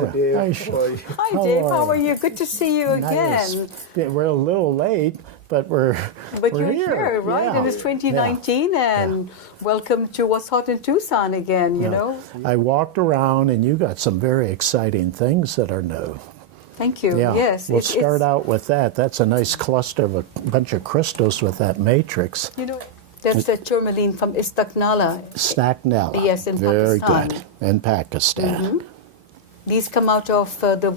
Fowler. Dave. Aisha. Hi, Dave. How are you? Good to see you Nice. again. We're a little late, but we're You're here, right? Yeah. And it's 2019, and welcome to What's Hot in Tucson again, you know? I walked around, and you got some very exciting things that are new. Thank you. Yeah. Yes. We'll start out with that. That's a nice cluster of a bunch of crystals with that matrix. You know, that's the tourmaline from Istaknala. Snacknella. Yes, in very Pakistan. good. In Pakistan. These come out of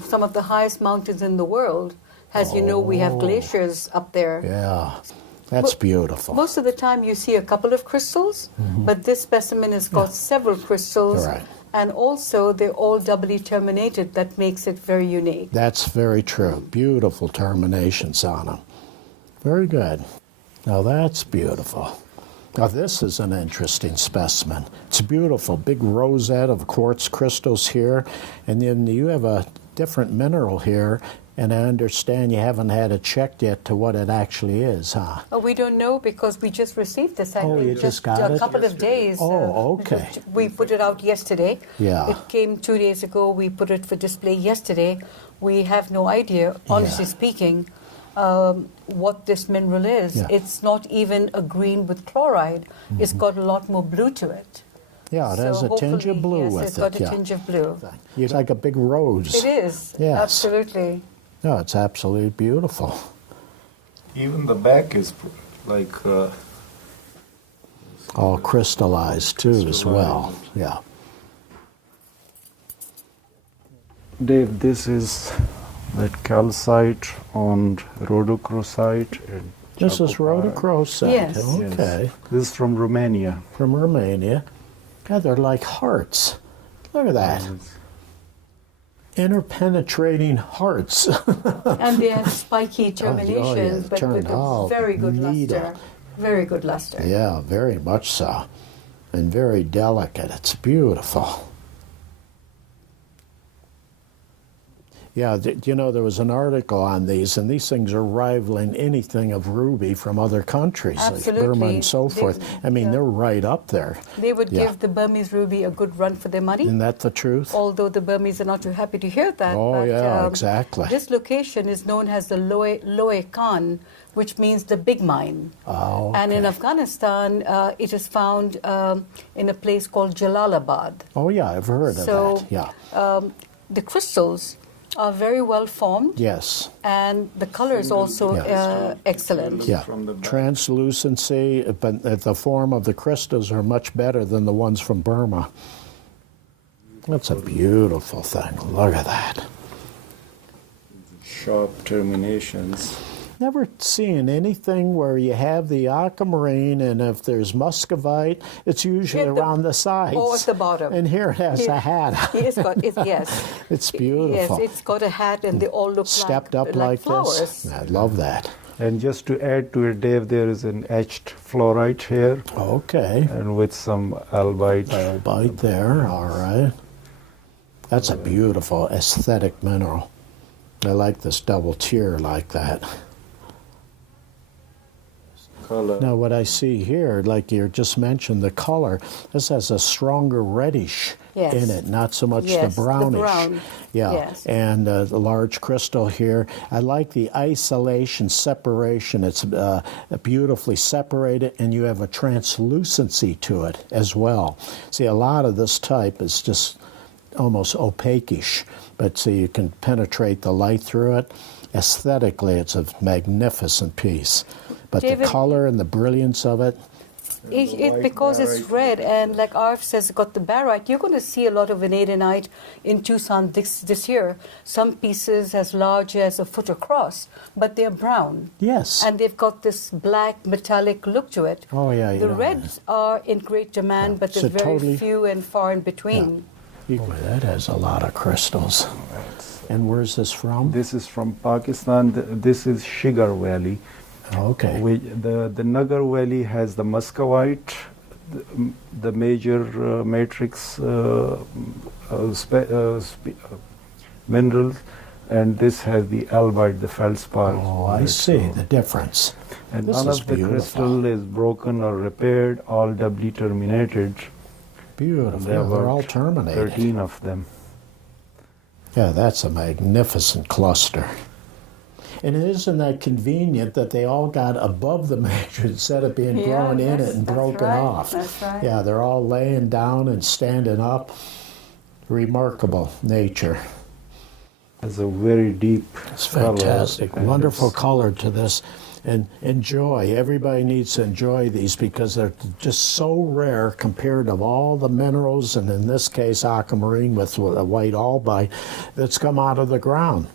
some of the highest mountains in the world. As you know, we have glaciers up there. Yeah. That's beautiful. Most of the time you see a couple of crystals, but this specimen has got several crystals. Right. And also, they're all doubly terminated. That makes it very unique. That's very true. Beautiful terminations on them. Very good. Now that's beautiful. Now this is an interesting specimen. It's beautiful. Big rosette of quartz crystals here. And then you have a different mineral here. And I understand you haven't had it checked yet to what it actually is, huh? Oh, we don't know because we just received this. You just got it? A couple of days. Oh, okay. We put it out yesterday. Yeah. It came 2 days ago. We put it for display yesterday. We have no idea, honestly speaking, what this mineral is. Yeah. It's not even a green with chloride. It's got a lot more blue to it. Yeah, it has a tinge of blue with it. Yes, it's got a tinge of blue. It's like a big rose. It is. Yes. Absolutely. No, it's absolutely beautiful. Even the back is like... all crystallized too as well. Yeah. Dave, this is that calcite and rhodochrosite. And This is rhodochrosite. Yes. Okay. This is from Romania. From Romania. God, they're like hearts. Look at that. Interpenetrating hearts. And they have spiky terminations, but with a very good needle. luster. Very good luster. Yeah, very much so. And very delicate. It's beautiful. Yeah, you know, there was an article on these, and these things are rivaling anything of ruby from other countries, Absolutely. like Burma and so forth. I mean, they're right up there. They would give the Burmese ruby a good run for their money. Isn't that the truth? Although the Burmese are not too happy to hear that. Oh, but, yeah, exactly. This location is known as the Loe Khan, which means the big mine. Oh, okay. And in Afghanistan, it is found in a place called Jalalabad. Oh, yeah, I've heard of that. Yeah. The crystals are very well formed. Yes. And the color is also excellent. Yeah. Translucency, but the form of the crystals are much better than the ones from Burma. That's a beautiful thing. Look at that. Sharp terminations. Never seen anything where you have the aquamarine, and if there's muscovite, it's usually around the sides. Or at the bottom. And here it has a hat. Yes. It's beautiful. Yes, it's got a hat, and they all look stepped up like flowers. this. I love that. And just to add to it, Dave, there is an etched fluorite here. Okay. And with some albite. Albite there, all right. That's a beautiful aesthetic mineral. I like this double tier like that. Color. Now what I see here, like you just mentioned, the color, this has a stronger reddish in it, not so much the brownish. The brown. Yeah, yes. And the large crystal here. I like the isolation, separation. It's beautifully separated, and you have a translucency to it as well. See, a lot of this type is just almost opaque-ish, but so you can penetrate the light through it. Aesthetically, it's a magnificent piece. But David, the color and the brilliance of it. Because it's red, and like Arif says, got the barite, you're going to see a lot of vanadinite in Tucson this year. Some pieces as large as a foot across, but they're brown. Yes. And they've got this black metallic look to it. Oh, yeah. The reds are in great demand, but there's very few and far in between. Boy, that has a lot of crystals. And where's this from? This is from Pakistan. This is Shigar Valley. Okay. The Nagar Valley has the muscovite, the major matrix minerals, and this has the albite, the feldspar. Oh, I see the difference. And this none is of the beautiful. crystal is broken or repaired, all doubly terminated. Beautiful. They're all terminated. 13 of them. Yeah, that's a magnificent cluster. And isn't that convenient that they all got above the matrix instead of being grown in it and broken right, off? That's right. Yeah, they're all laying down and standing up. Remarkable nature. Has a very deep It's color, fantastic. and Wonderful it's- color to this. And enjoy. Everybody needs to enjoy these because they're just so rare compared to all the minerals, and in this case, aquamarine with a white albite that's come out of the ground.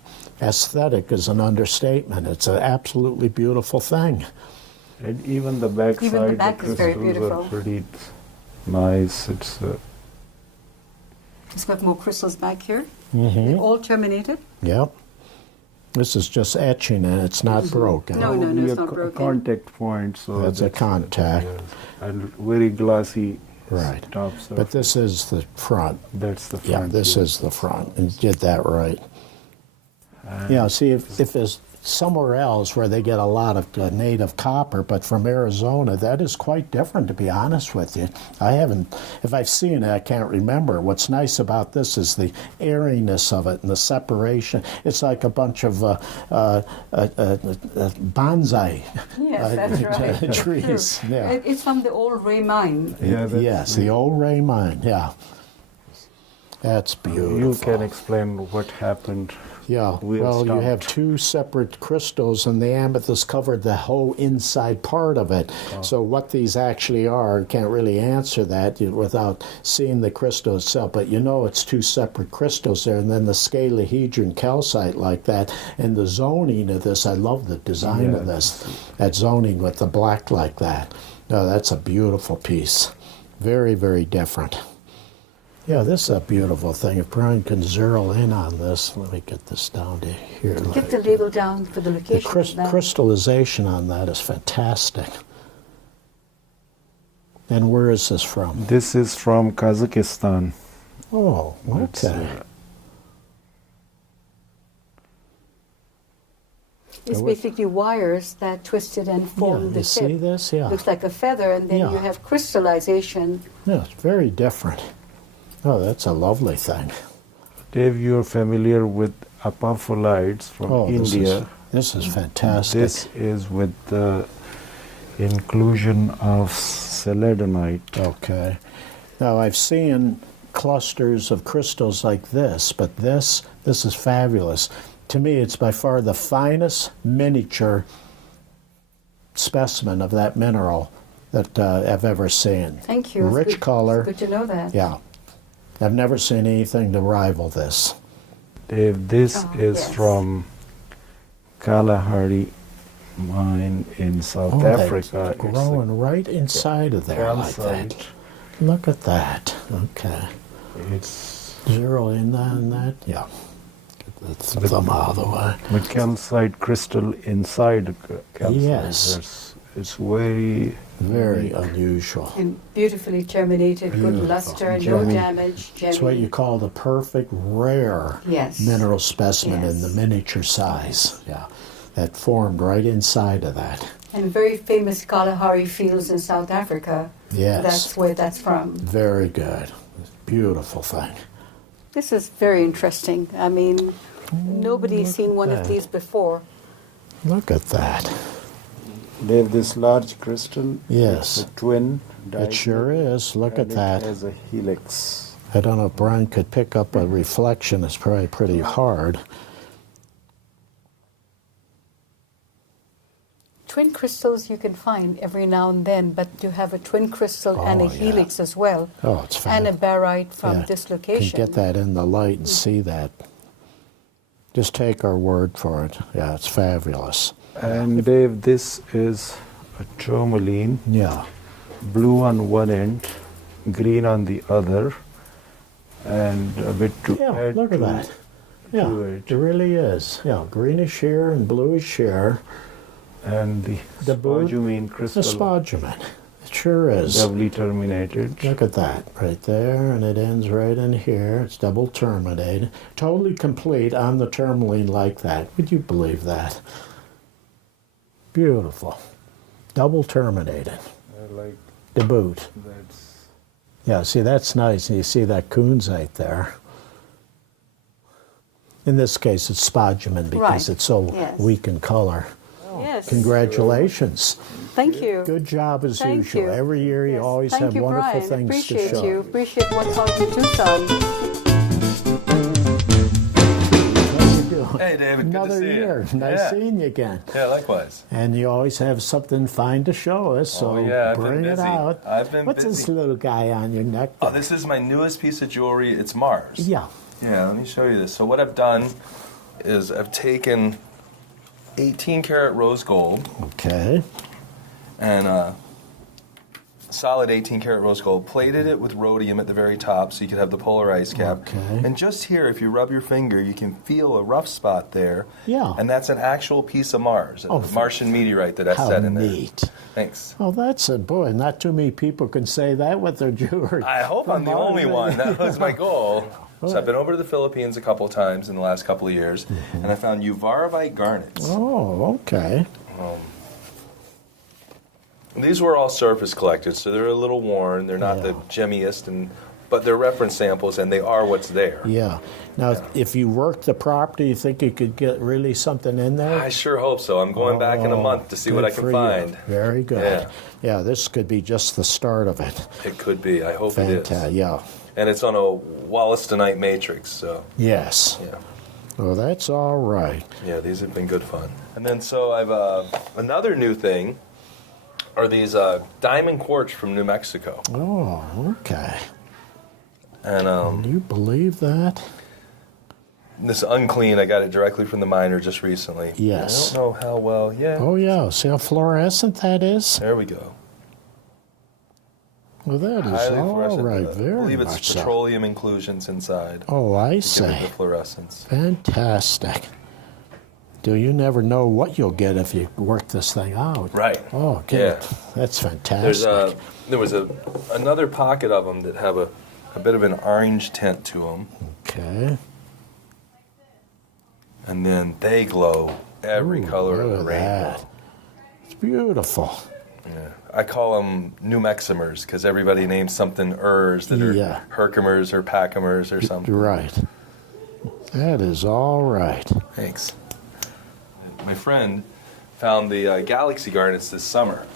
Aesthetic is an understatement. It's an absolutely beautiful thing. And even the back Even the side, back is very crystals beautiful. are pretty nice. It's got more crystals back here. Mm-hmm. They're all terminated. Yep. This is just etching and it's not broken. No, only it's a not broken. contact point, so That's a contact. and very glossy Right. top But surface. this is the front. That's the Yeah, front. this is the front. And you did that right. Yeah, see, if there's somewhere else where they get a lot of native copper, but from Arizona, that is quite different, to be honest with you. I haven't, if I've seen it, I can't remember. What's nice about this is the airiness of it and the separation. It's like a bunch of bonsai Yes, that's right. trees. True. Yeah. It's from the old Ray mine. Yeah, that's Yes, the old Ray mine, yeah. That's beautiful. You can explain what happened. Yeah, We'll well, you stop. have two separate crystals, and the amethyst covered the whole inside part of it. So what these actually are, can't really answer that without seeing the crystal itself. But you know it's two separate crystals there, and then the scalahedron calcite like that, and the zoning of this. I love the design of this. That zoning with the black like that. No, that's a beautiful piece. Very, very different. Yeah, this is a beautiful thing. If Brian can zero in on this, let me get this down to here. Get the label down for the The location. of that. crystallization on that is fantastic. And where is this from? This is from Kazakhstan. Oh, It's, okay. It's basically wires that twisted and Yeah, formed the you see tip. this? Yeah. Looks like a feather, and then Yeah. you have crystallization. Yeah, it's very different. Oh, that's a lovely thing. Dave, you're familiar with apophyllites from Oh, India. this is fantastic. This is with the inclusion of selenite. Okay. Now, I've seen clusters of crystals like this, but this is fabulous. To me, it's by far the finest miniature specimen of that mineral that I've ever seen. Thank you. It's Rich good- color. It's good to know that. Yeah. I've never seen anything to rival this. Dave, this Oh, is yes. from Kalahari mine in South that's Africa. It's growing right inside of there like that. calcite. Look at that. Okay. It's Zero in on that. Yeah. Get the thumb out of the way. the calcite crystal inside the calcite. Yes. It's very Very unusual. And beautifully terminated, good Beautiful. luster, no Gemmy. damage. It's what gemmy. you call the perfect rare Yes. mineral specimen in Yes. the miniature size. Yeah. That formed right inside of that. And very famous Kalahari fields in South Africa. Yes. That's where that's from. Very good. Beautiful thing. This is very interesting. I mean, nobody's seen one that. of these before. Look at that. Dave, this large crystal. Yes. It's a twin. It sure is. Look at and that. It has a helix. I don't know if Brian could pick up a reflection. It's probably pretty hard. Twin crystals you can find every now and then, but to have a twin crystal and a Oh, yeah. helix as well, Oh, it's and a fabulous. barite from Yeah. this Can location. get that in the light and see that. Just take our word for it. Yeah, it's fabulous. And Dave, this is a tourmaline, Yeah. blue on one end, green on the other, and a bit to Yeah, add look at to that. Yeah, to it. it really is. Yeah, greenish here and bluish here. And the blue- spodumene It's a crystal, spodumene. It sure is. doubly terminated. Look at that right there, and it ends right in here. It's double terminated. Totally complete on the tourmaline like that. Would you believe that? Beautiful. Double terminated. I like To boot. that's Yeah, see, that's nice. And you see that kunzite there. In this case, it's spodumene because Right. it's so Yes. weak in color. Yes. Congratulations. Thank you. Good job as Thank usual. you. Every year you Yes. always Thank have you, wonderful Brian. things Appreciate to show. you. Appreciate what's on in Tucson. How you doing? Hey, David. Another good to see year. You. Nice yeah. seeing you again. Yeah, likewise. And you always have something fine to show us, so Oh, yeah, I've been bring it busy. out. I've been What's this busy. little guy on your neck? Oh, this is my newest piece of jewelry. It's Mars. Yeah. Yeah, let me show you this. So what I've done is I've taken 18 karat rose gold Okay. and solid 18 karat rose gold, plated it with rhodium at the very top so you could have the polar ice cap. Okay. And just here, if you rub your finger, you can feel a rough spot there. Yeah. And that's an actual piece of Mars, a Oh, Martian meteorite that I How set in there. neat. Thanks. Oh, that's a boy. Not too many people can say that with their jewelry. I hope I'm the From only Mars. one. That was my goal. So I've been over to the Philippines a couple of times in the last couple of years, and I found Uvarovite garnets. Oh, okay. These were all surface collected, so they're a little worn. They're not the gemmiest, but they're reference samples, and they are what's there. Yeah. Now, if you work the property, you think you could get really something in there? I sure hope so. I'm going back in a month to see what I Good can for you. find. Very good. Yeah. Yeah, this could be just the start of it. It could be. I hope it Fantastic. is. Yeah. And it's on a Wollastonite matrix, so Yes. yeah. Well, that's all right. Yeah, these have been good fun. And then so I've another new thing are these diamond quartz from New Mexico. Oh, okay. And Can you believe that? this unclean, I got it directly from the miner just recently. Yes. I don't know how well. Yeah. Oh, yeah. See how fluorescent that is? There we go. Well, that is Highly all fluorescent. right. I Very believe it's much so. petroleum inclusions inside. Oh, I to give it see. the fluorescence. Fantastic. Do you never know what you'll get if you work this thing out? Right. Oh, good. Yeah. That's fantastic. There was another pocket of them that have a bit of an orange tint to them, Okay. and then they glow every Ooh, color of look the at rainbow. that. It's beautiful. Yeah. I call them New Meximers because everybody names something ers that are Yeah. Herkimers or Packamers or something. Right. That is all right. Thanks. My friend found the galaxy garnets this summer.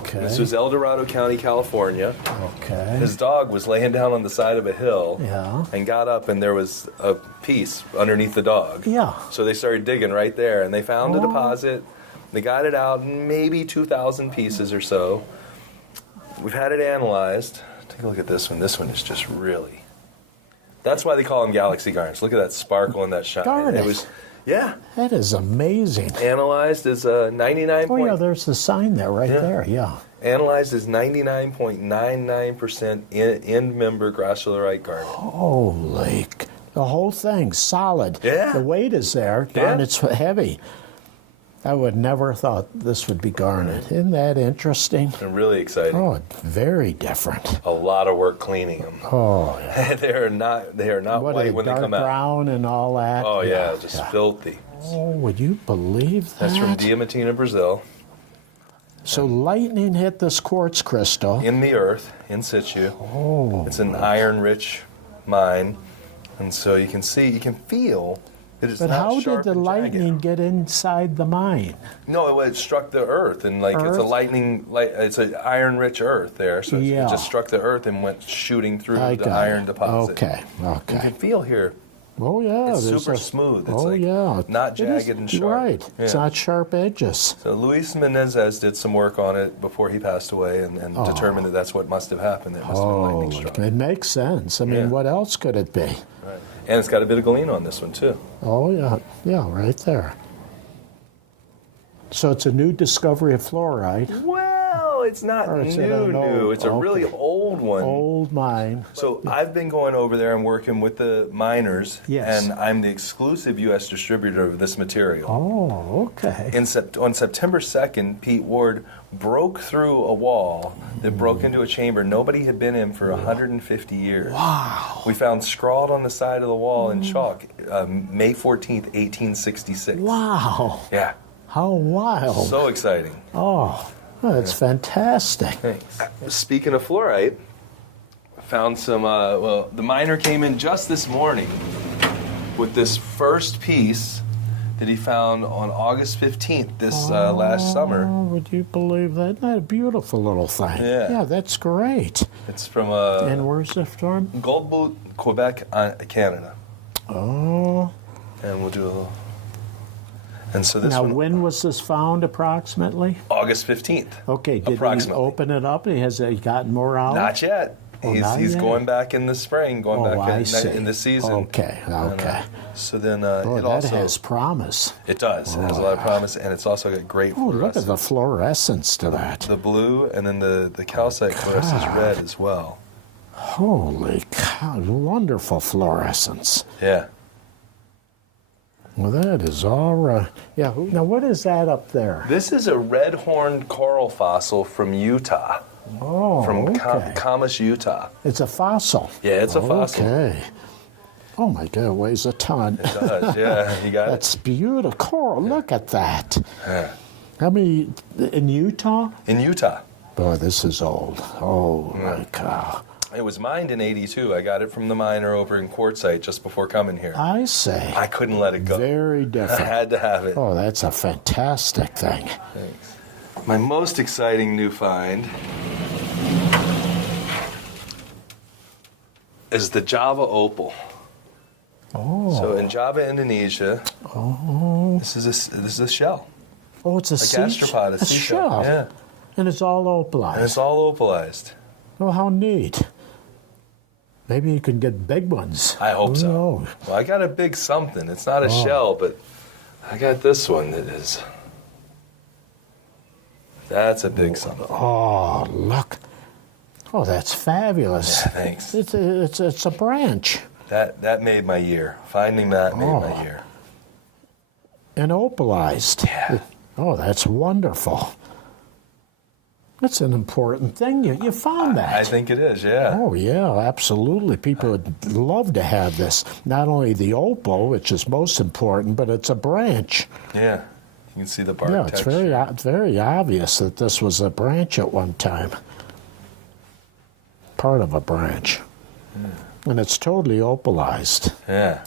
Okay. This was El Dorado County, California. Okay. His dog was laying down on the side of a hill Yeah. and got up, and there was a piece underneath the dog. Yeah. So they started digging right there, and they found a Oh. deposit. They got it out, maybe 2,000 pieces or so. We've had it analyzed. Take a look at this one. This one is just really... That's why they call them galaxy garnets. Look at that sparkle and that shine. Garnet. It was, yeah, That is amazing. analyzed as 99. Oh, yeah, there's the sign there, right Yeah. there. Yeah. Analyzed as 99.99% end member grassolarite garnet. Holy. The whole thing, solid. Yeah. The weight is there. Yeah. Darn, it's heavy. I would never thought this would be garnet. Isn't that interesting? And really exciting. Oh, very different. A lot of work cleaning them. Oh, yeah. They are not What white is when they dark come out. brown and all that? Oh yeah, just filthy. Oh, would you believe that? That's from Diamantina, Brazil. So lightning hit this quartz crystal. In the earth, in situ. Oh. It's an iron-rich mine, and so you can feel that it's But not how did sharp the and jagged. lightning get inside the mine? No, it struck the earth, and it's a Earth? it's an iron-rich earth there, so Yeah. it just struck the earth and went shooting through I the got iron it. deposit. Okay, You okay. can feel here. Oh, yeah. It's there's super smooth. It's yeah. not It is- jagged and sharp. Right. It's Yeah. not sharp edges. So Luis Menezes did some work on it before he passed away and determined that that's what must have happened. It must have been lightning struck. It makes sense. I mean, Yeah. what else could it be? Right. And it's got a bit of gleam on this one, too. Oh, yeah. Yeah, right there. So it's a new discovery of fluoride. Well, it's not Or it's new. an old- It's a really okay. old one. Old mine. So I've been going over there and working with the miners, Yes. and I'm the exclusive U.S. distributor of this material. Oh, okay. On September 2nd, Pete Ward broke through a wall that broke into a chamber nobody had been in for 150 years. Wow. We found scrawled on the side of the wall in chalk, May 14th, 1866. Wow. Yeah, How wild. so exciting. Oh, that's fantastic. Thanks. Speaking of fluorite, found some, the miner came in just this morning with this first piece that he found on August 15th this last summer. Would you believe that? Isn't that a beautiful little thing? Yeah. Yeah, that's great. It's from And where's it from? Gold Boot, Quebec, Canada. Oh. And we'll do a little. And so this Now, one, when was this found approximately? August 15th. Okay, did he Approximately. open it up? Has he gotten more out? Not yet. Oh, not He's yet? going back in the spring, going back I see. in the season. Okay, okay. So then Boy, it that also has promise. it does. It has a lot of promise, and it's also got great. Oh, look at the fluorescence. fluorescence to that. The blue, and then the calcite fluoresces red as well. Holy cow, wonderful fluorescence. Yeah. Well, that is all right. Yeah, now what is that up there? This is a red-horned coral fossil from Utah, Oh, from okay. Kamas, Utah. It's a fossil. Yeah, it's a fossil. Okay. Oh my God, it weighs a ton. It does, yeah, you got That's beautiful. Coral, look at that. Yeah. How many, in Utah? In Utah. Boy, this is old. Oh my cow. It was mined in 82. I got it from the miner over in QUARTZite just before coming here. I say. I couldn't let it go. Very I different. had to have it. Oh, that's a fantastic thing. Thanks. My most exciting new find is the Java opal. Oh. So in Java, Indonesia, this is a shell. Oh, it's a gastropod, a seashell. shell. Yeah. And it's all opalized. And it's all opalized. Oh, how neat. Maybe you can get big ones. I hope Who so. knows? Well, I got a big something. It's not a shell, but I got this one that is. That's a big something. Oh, look. Oh, that's fabulous. Yeah, thanks. It's a branch. That made my year. Finding that made my year. And opalized. Yeah. Oh, that's wonderful. That's an important thing. You found that. I think it is, yeah. Oh, yeah, absolutely. People would love to have this. Not only the opal, which is most important, but it's a branch. Yeah. You can see the bark Yeah, it's texture. very obvious that this was a branch at one time. Part of a branch. And it's totally opalized. Yeah.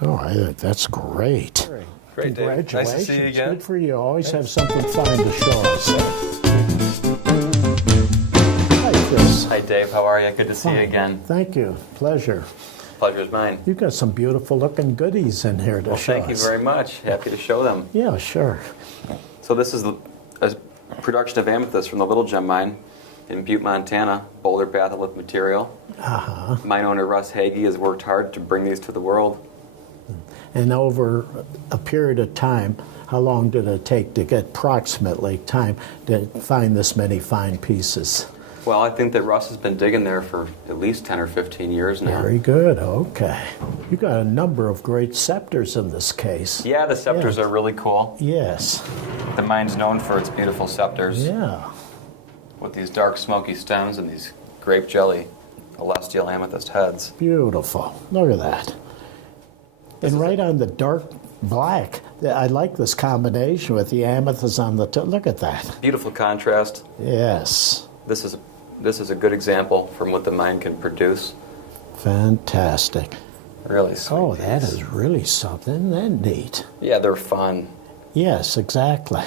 Oh, I think that's great. Great, Dave. Nice to Congratulations. see you again. Good for you. Always have something fun to show us. Hi, Chris. Hi, Dave. How are you? Good to see you again. Thank you. Pleasure. Pleasure's mine. You've got some beautiful looking goodies in here to Well, show thank you us. very much. Happy to show them. Yeah, sure. So this is a production of amethyst from the Little Gem Mine in Butte, Montana, boulder batholith material. Mine owner Russ Hagee has worked hard to bring these to the world. And over a period of time, how long did it take to get approximately time to find this many fine pieces? Well, I think that Russ has been digging there for at least 10 or 15 years now. Very good. Okay. You got a number of great scepters in this case. Yeah, the scepters are really cool. Yes. The mine's known for its beautiful scepters Yeah. with these dark smoky stems and these grape jelly celestial amethyst heads. Beautiful. Look at that. And right on the dark black, I like this combination with the amethyst on the top. Look at that. Beautiful contrast. Yes. This is a good example from what the mine can produce. Fantastic. Really sweet. Oh, that piece. is really something. Isn't that neat? Yeah, they're fun. Yes, exactly.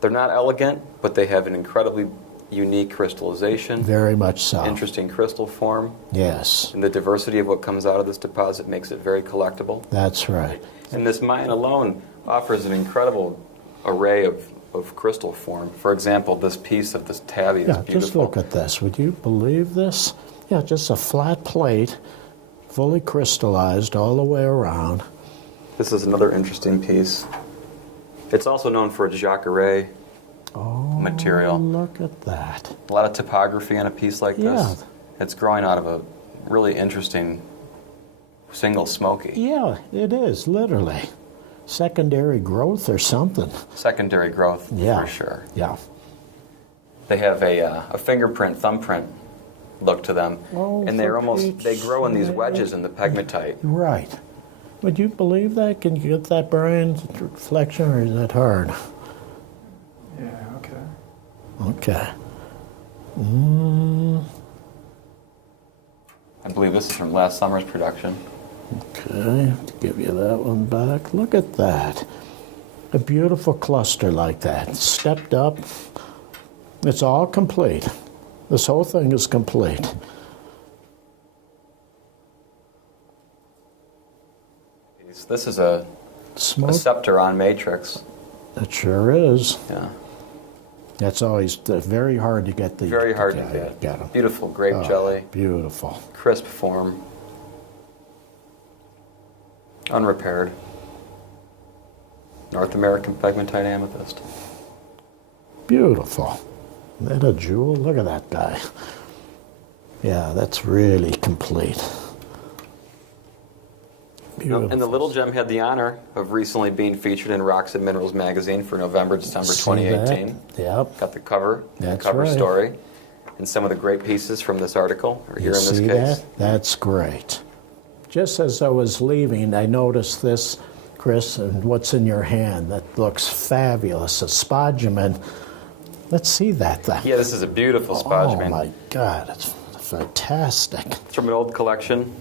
They're not elegant, but they have an incredibly unique crystallization, Very much so. interesting crystal form, Yes, and the diversity of what comes out of this deposit makes it very collectible. that's right. And this mine alone offers an incredible array of crystal form. For example, this piece of this tabby is Yeah, beautiful. just look at this. Would you believe this? Yeah, just a flat plate, fully crystallized all the way around. This is another interesting piece. It's also known for its jacquerie material. Look at that. A lot of topography in a piece like Yeah. this. It's growing out of a really interesting single smoky. Yeah, it is, literally. Secondary growth or something. Secondary growth, Yeah. for sure. Yeah. They have a fingerprint, thumbprint look to them, Oh, and they're for almost Pete's they grow in these sake. wedges in the pegmatite. Right. Would you believe that? Can you get that, Brian, reflection, or is that hard? Yeah, okay. Okay. I believe this is from last summer's production. Okay, to give you that one back. Look at that. A beautiful cluster like that. Stepped up. It's all complete. This whole thing is complete. This is a Smoke. scepter on matrix. It sure is. Yeah. That's always very hard to get the. Very hard to get. get. 'Em. Beautiful grape Oh, jelly. Beautiful. Crisp form. Unrepaired. North American pegmatite amethyst. Beautiful. Isn't that a jewel? Look at that guy. Yeah, that's really complete. Beautiful. And the little gem had the honor of recently being featured in Rocks and Minerals magazine for November, December See 2018. that? Yep. Got the cover, That's the cover right. story, and some of the great pieces from this article are here You in this see case. that? That's great. Just as I was leaving, I noticed this, Chris, and what's in your hand. That looks fabulous. A spodumene. Let's see that thing. Yeah, this is a beautiful Oh spodumene. my God, it's fantastic. It's from an old collection.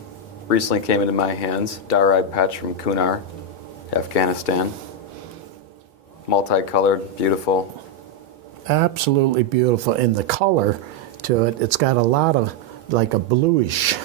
Recently came into my hands. Darai Petch from Kunar, Afghanistan. Multicolored, beautiful. Absolutely beautiful. In the color to it, it's got a lot of like a bluish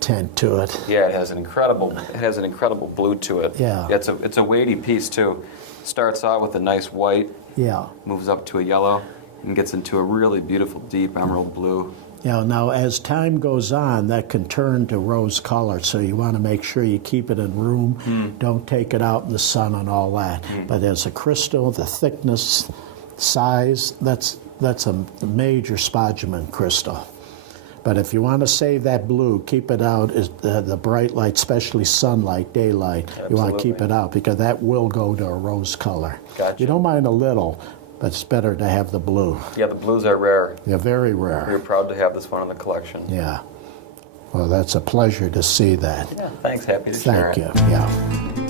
tint to it. Yeah, it has an incredible blue to it. Yeah. It's a weighty piece too. Starts out with a nice white, Yeah. moves up to a yellow, and gets into a really beautiful deep emerald blue. Yeah, now as time goes on, that can turn to rose color, so you want to make sure you keep it in room. Don't take it out in the sun and all that. But as a crystal, the thickness, size, that's a major spodumene crystal. But if you want to save that blue, keep it out is the bright light, especially sunlight, daylight. You want to keep Absolutely. it out because that will go to a rose color. Gotcha. You don't mind a little, but it's better to have the blue. Yeah, the blues are rare. They're very We're rare. proud to have this one in the collection. Yeah. Well, that's a pleasure to see that. Yeah, thanks. Happy to share Thank it. you. Yeah.